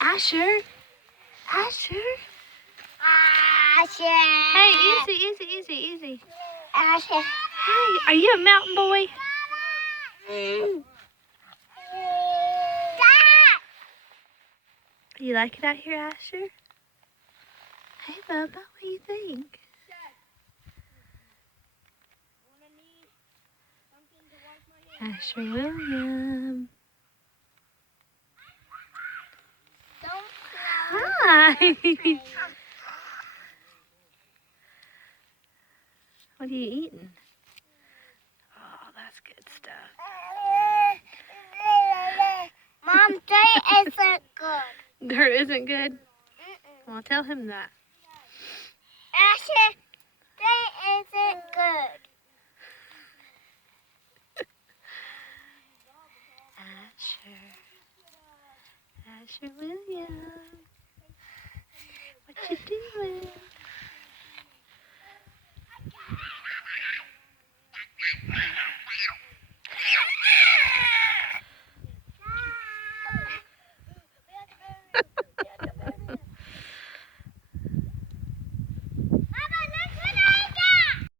Asher. Asher. Asher. Hey, easy. Asher. Hey, are you a mountain boy? Do you like it out here, Asher? Hey, Bubba, what do you think? Asher William. Hi. What are you eating? Oh, that's good stuff. Mom, dirt isn't good. Dirt isn't good? Well, tell him that. Asher, dirt isn't good. Asher William. What you doing?